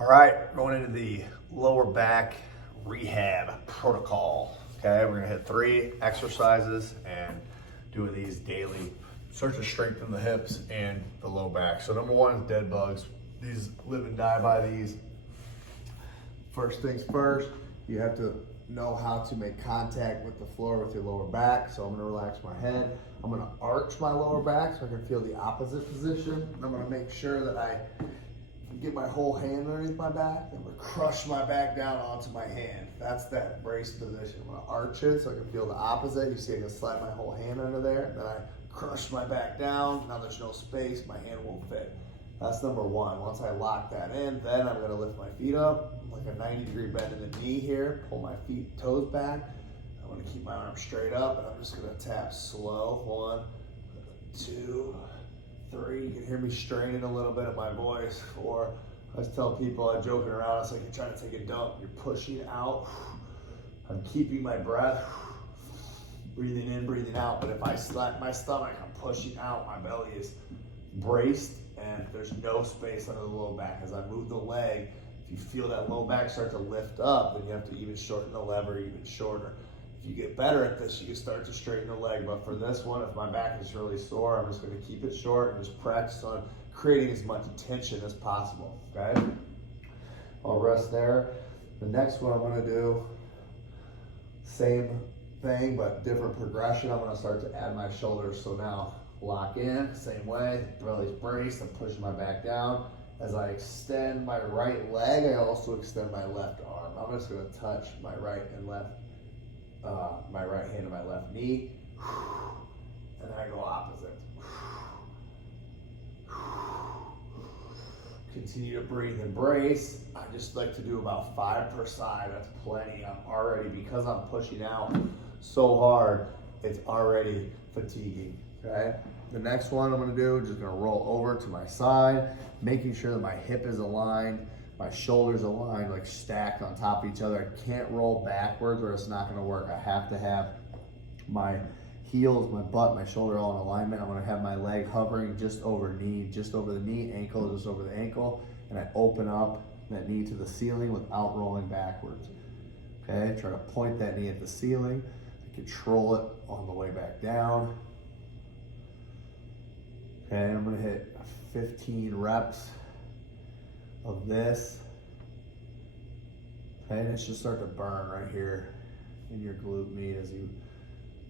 All right, going into the lower back rehab protocol. Okay, we're gonna hit 3 exercises and doing these daily. Start to strengthen the hips and the low back. So number 1 is dead bugs. These live and die by these. First things first, you have to know how to make contact with the floor with your lower back. So I'm gonna relax my head. I'm gonna arch my lower back so I can feel the opposite position. I'm gonna make sure that I get my whole hand underneath my back. I'm gonna crush my back down onto my hand. That's that brace position. I'm gonna arch it so I can feel the opposite. You see I can slide my whole hand under there. Then I crush my back down. Now there's no space, my hand won't fit. That's number 1. Once I lock that in, then I'm gonna lift my feet up, like a 90-degree bend in the knee here, pull my toes back. I'm gonna keep my arms straight up, and I'm just gonna tap slow. 1, 2, 3. You can hear me straining a little bit of my voice. 4. I just tell people, I'm joking around, it's like you're trying to take a dump. You're pushing out. I'm keeping my breath. Breathing in, breathing out. But if I slack my stomach, I'm pushing out. My belly is braced, and there's no space under the low back. As I move the leg, if you feel that low back start to lift up, then you have to even shorten the lever even shorter. If you get better at this, you can start to straighten the leg. But for this one, if my back is really sore, I'm just going to keep it short and just practice on creating as much tension as possible, okay? I'll rest there. The next one I'm going to do, same thing, but different progression. I'm going to start to add my shoulders. So now, lock in, same way, belly's braced, I'm pushing my back down. As I extend my right leg, I also extend my left arm. I'm just going to touch my right and left, my right hand and my left knee, and then I go opposite. Continue to breathe and brace. I just like to do about 5 per side. That's plenty. I'm already, because I'm pushing out so hard, it's already fatiguing, okay? The next one I'm gonna do, just gonna roll over to my side, making sure that my hip is aligned, my shoulders aligned, like stacked on top of each other. I can't roll backwards or it's not gonna work. I have to have my heels, my butt, my shoulder all in alignment. I'm gonna have my leg hovering just over the knee, ankle just over the ankle, and I open up that knee to the ceiling without rolling backwards. Okay, try to point that knee at the ceiling, control it on the way back down. Okay, I'm gonna hit 15 reps of this. Okay, and it should start to burn right here in your glute med as you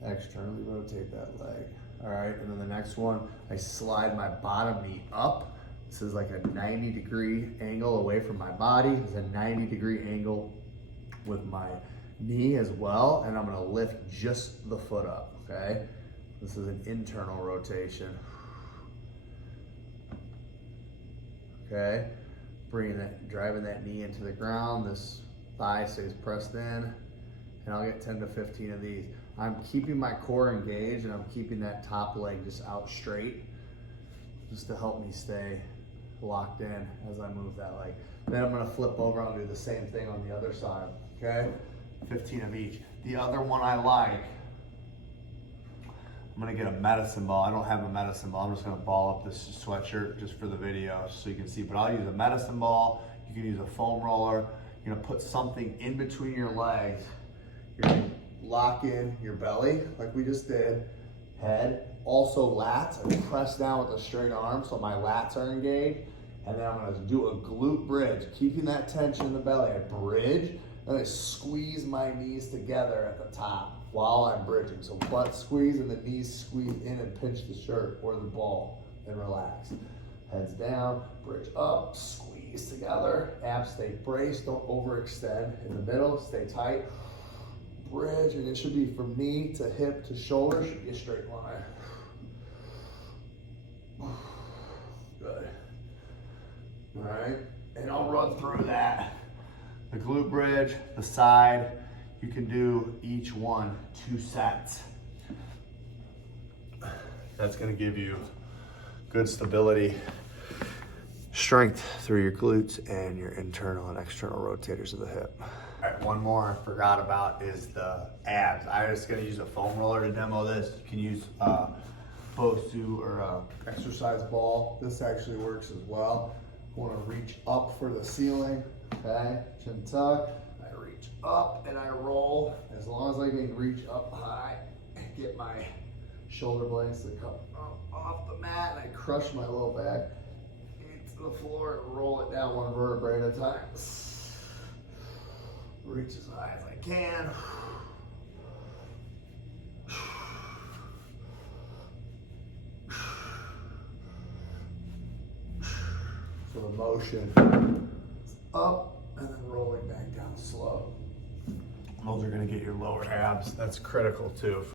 externally rotate that leg. All right, and then the next one, I slide my bottom knee up. This is like a 90-degree angle away from my body. It's a 90-degree angle with my knee as well, and I'm gonna lift just the foot up, okay? This is an internal rotation. Okay, driving that knee into the ground. This thigh stays pressed in, and I'll get 10 to 15 of these. I'm keeping my core engaged, and I'm keeping that top leg just out straight, just to help me stay locked in as I move that leg. Then I'm gonna flip over, I'll do the same thing on the other side, okay? 15 of each. The other one I like, I'm gonna get a medicine ball. I don't have a medicine ball. I'm just gonna ball up this sweatshirt just for the video so you can see, but I'll use a medicine ball. You can use a foam roller. You're gonna put something in between your legs. You're gonna lock in your belly like we just did, head, also lats, and press down with a straight arm so my lats are engaged. And then I'm gonna do a glute bridge, keeping that tension in the belly. I bridge, then I squeeze my knees together at the top while I'm bridging. So butt squeeze and the knees squeeze in and pinch the shirt or the ball and relax. Heads down, bridge up, squeeze together. Abs stay braced, don't overextend. In the middle, stay tight. Bridge, and it should be from knee to hip to shoulder, should be a straight line. Good. All right, and I'll run through that. The glute bridge, the side, you can do each one 2 sets. That's gonna give you good stability, strength through your glutes and your internal and external rotators of the hip. All right, one more I forgot about is the abs. I'm just gonna use a foam roller to demo this. You can use Bosu or exercise ball. This actually works as well. Want to reach up for the ceiling, okay? Chin tuck. I reach up and I roll. As long as I can reach up high and get my shoulder blades to come up off the mat, and I crush my low back into the floor and roll it down one vertebrae at a time. Reach as high as I can. So the motion is up and then rolling back down slow. Those are going to get your lower abs. That's critical too.